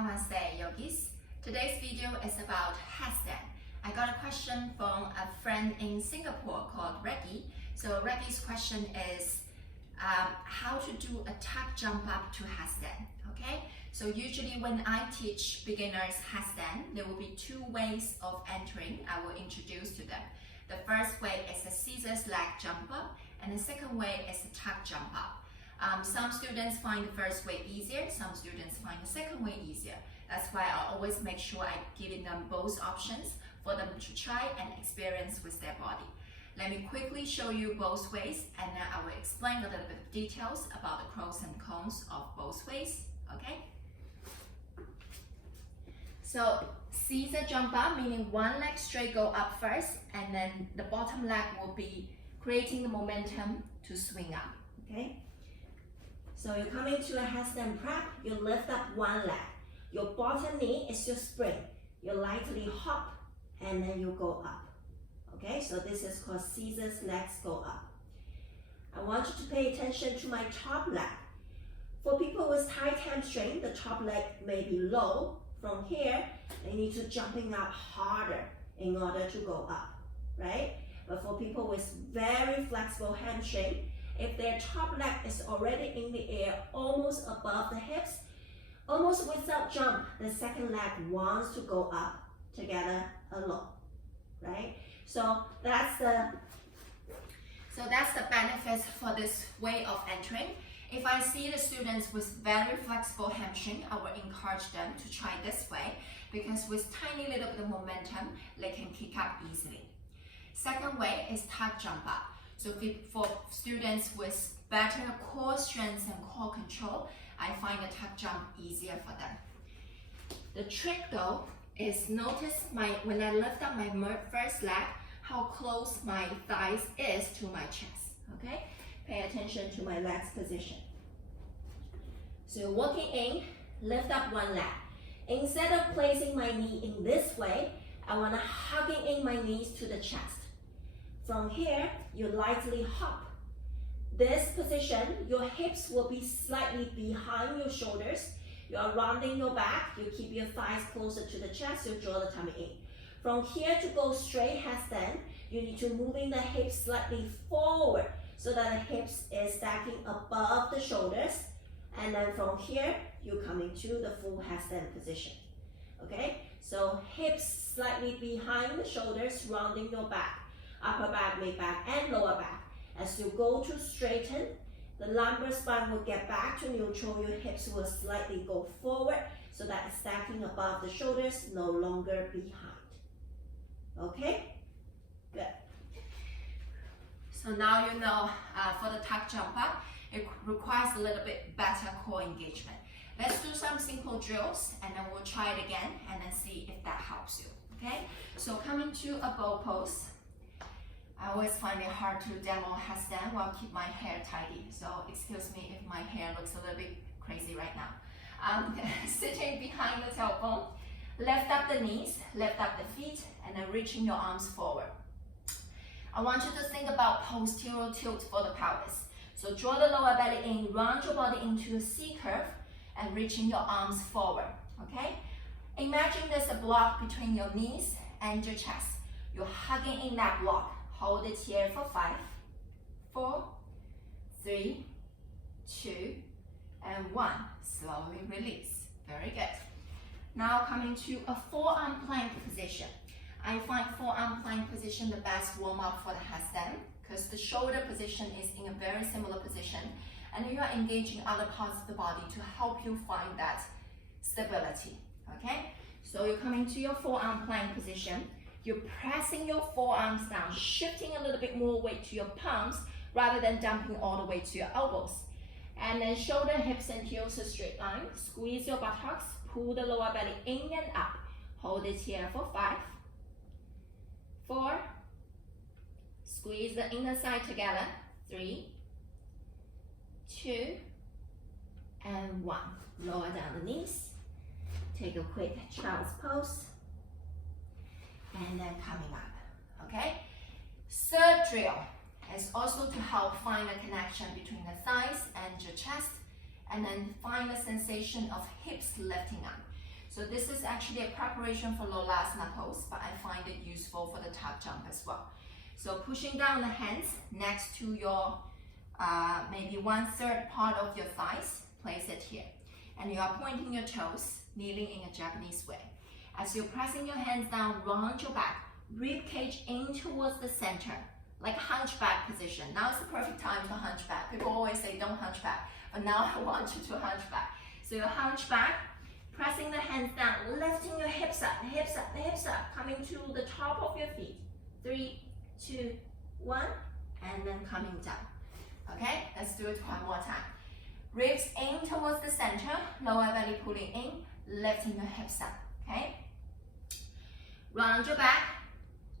Namaste, yogis. Today's video is about headstand. I got a question from a friend in Singapore called Reggie. So Reggie's question is how to do a tuck jump up to headstand. Okay, so usually when I teach beginners headstand, there will be two ways of entering I will introduce to them. The first way is a scissor leg jump up, and the second way is a tuck jump up. Some students find the first way easier, some students find the second way easier. That's why I always make sure I give them both options for them to try and experience with their body. Let me quickly show you both ways, and then I will explain a little bit of details about the pros and cons of both ways, okay? So scissor jump up, meaning one leg straight go up first, and then the bottom leg will be creating the momentum to swing up, okay? So you come into a headstand prep, you lift up one leg. Your bottom knee is your spring. You lightly hop and then you go up. Okay, so this is called scissor legs go up. I want you to pay attention to my top leg. For people with tight hamstring, the top leg may be low. From here, they need to jumping up harder in order to go up, right? But for people with very flexible hamstring, if their top leg is already in the air, almost above the hips, almost without jump, the second leg wants to go up together alone, right? So that's the benefits for this way of entering. If I see the students with very flexible hamstring, I will encourage them to try this way, because with tiny little bit of momentum, they can kick up easily. Second way is tuck jump up. So for students with better core strength and core control, I find the tuck jump easier for them. The trick though is notice when I lift up my first leg, how close my thighs is to my chest, okay? Pay attention to my legs position. So walking in, lift up one leg. Instead of placing my knee in this way, I want to hugging in my knees to the chest. From here, you lightly hop. This position, your hips will be slightly behind your shoulders. You are rounding your back. You keep your thighs closer to the chest. You draw the tummy in. From here to go straight headstand, you need to moving the hips slightly forward so that the hips is stacking above the shoulders. And then from here, you come into the full headstand position. Okay? So hips slightly behind the shoulders, rounding your back. Upper back, mid back, and lower back. As you go to straighten, the lumbar spine will get back to neutral. Your hips will slightly go forward so that it's stacking above the shoulders, no longer behind. Okay? Good. So now you know for the tuck jump up, it requires a little bit better core engagement. Let's do some simple drills and then we'll try it again and then see if that helps you. Okay? So coming to a bow pose. I always find it hard to demo headstand while keep my hair tidy. So excuse me if my hair looks a little bit crazy right now. Sitting behind the tailbone, lift up the knees, lift up the feet, and then reaching your arms forward. I want you to think about posterior tilt for the pelvis. So draw the lower belly in, round your body into a C curve, and reaching your arms forward, okay? Imagine there's a block between your knees and your chest. You're hugging in that block. Hold it here for 5, 4, 3, 2, and 1. Slowly release. Very good. Now coming to a forearm plank position. I find forearm plank position the best warm up for the headstand because the shoulder position is in a very similar position, and you are engaging other parts of the body to help you find that stability. Okay? So you're coming to your forearm plank position. You're pressing your forearms down, shifting a little bit more weight to your palms rather than dumping all the way to your elbows. And then shoulder, hips, and heels a straight line. Squeeze your buttocks, pull the lower belly in and up. Hold it here for 5, 4, squeeze the inner side together, 3, 2, and 1. Lower down the knees. Take a quick child's pose. And then coming up, okay? Third drill is also to help find a connection between the thighs and your chest, and then find the sensation of hips lifting up. So this is actually a preparation for Lolasana pose, but I find it useful for the tuck jump as well. So pushing down the hands next to your maybe 1/3 part of your thighs, place it here. And you are pointing your toes, kneeling in a Japanese way. As you're pressing your hands down, round your back, rib cage in towards the center, like hunchback position. Now is the perfect time to hunchback. People always say don't hunchback, but now I want you to hunchback. So you hunchback, pressing the hands down, lifting your hips up, hips up, hips up, coming to the top of your feet. 3, 2, 1, and then coming down. Okay, let's do it one more time. Ribs in towards the center, lower belly pulling in, lifting your hips up. Okay, round your back,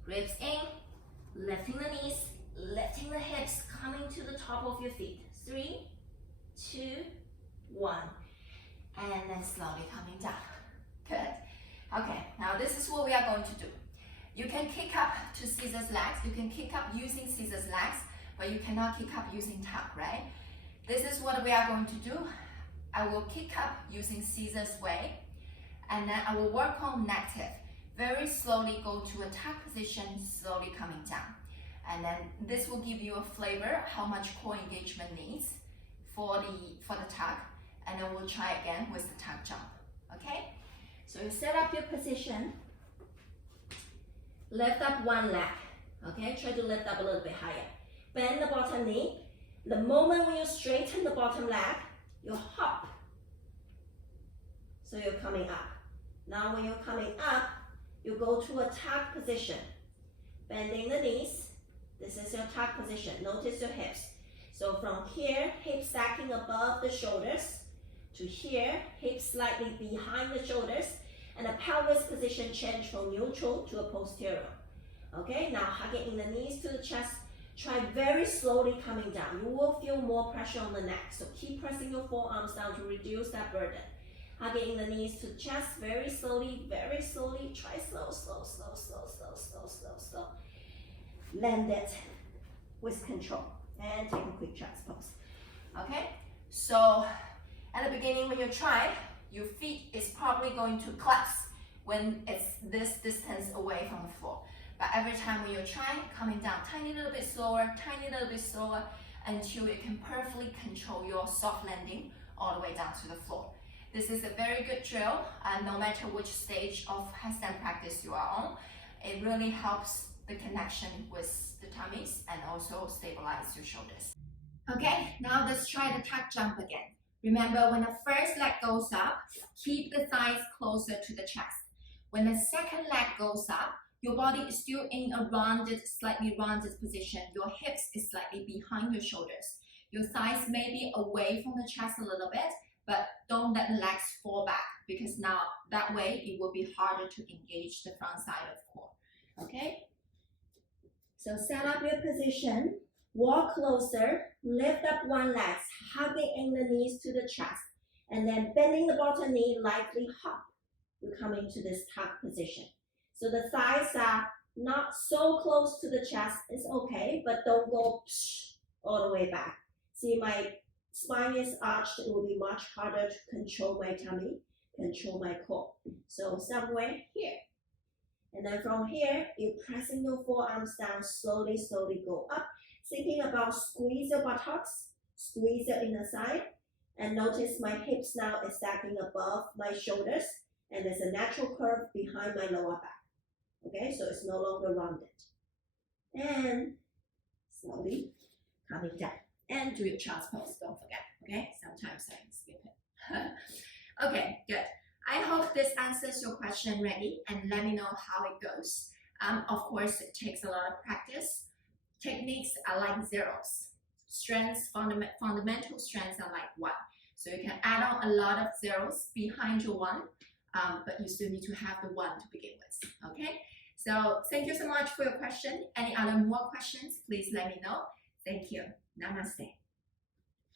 ribs in, lifting the knees, lifting the hips, coming to the top of your feet. 3, 2, 1, and then slowly coming down. Good. Okay, now this is what we are going to do. You can kick up to scissors legs. You can kick up using scissors legs, but you cannot kick up using tuck, right? This is what we are going to do. I will kick up using scissors way, and then I will work on negative. Very slowly go to a tuck position, slowly coming down. And then this will give you a flavor how much core engagement needs for the tuck. And then we'll try again with the tuck jump. Okay? So you set up your position. Lift up one leg. Okay? Try to lift up a little bit higher. Bend the bottom knee. The moment when you straighten the bottom leg, you hop. So you're coming up. Now when you're coming up, you go to a tuck position. Bending the knees. This is your tuck position. Notice your hips. So from here, hips stacking above the shoulders, to here, hips slightly behind the shoulders, and the pelvis position change from neutral to a posterior. Okay, now hugging in the knees to the chest. Try very slowly coming down. You will feel more pressure on the neck, so keep pressing your forearms down to reduce that burden. Hugging the knees to the chest, very slowly, very slowly. Try slow, slow, slow, slow, slow, slow, slow, slow. Land it with control. And take a quick chest pose. Okay, so at the beginning when you try, your feet is probably going to clasp when it's this distance away from the floor. But every time when you're trying, coming down tiny little bit slower, until you can perfectly control your soft landing all the way down to the floor. This is a very good drill, and no matter which stage of headstand practice you are on, it really helps the connection with the tummies and also stabilize your shoulders. Okay, now let's try the tuck jump again. Remember, when the first leg goes up, keep the thighs closer to the chest. When the second leg goes up, your body is still in a rounded, slightly rounded position. Your hips is slightly behind your shoulders. Your thighs may be away from the chest a little bit, but don't let the legs fall back, because now that way it will be harder to engage the front side of core. Okay? So set up your position, walk closer, lift up one leg, hugging in the knees to the chest, and then bending the bottom knee, lightly hop. You come into this tuck position. So the thighs are not so close to the chest, it's okay, but don't go all the way back. See, my spine is arched, it will be much harder to control my tummy, control my core. So somewhere here. And then from here, you're pressing your forearms down, slowly, slowly go up. Thinking about squeeze your buttocks, squeeze your inner side, and notice my hips now is stacking above my shoulders, and there's a natural curve behind my lower back. Okay, so it's no longer rounded. And slowly coming down. And do your child's pose, don't forget. Okay, sometimes I skip it. Okay, good. I hope this answers your question already, and let me know how it goes. Of course, it takes a lot of practice. Techniques are like zeros. Strengths, fundamental strengths are like 1. So you can add on a lot of zeros behind your 1, but you still need to have the 1 to begin with. Okay? So thank you so much for your question. Any other more questions, please let me know. Thank you. Namaste.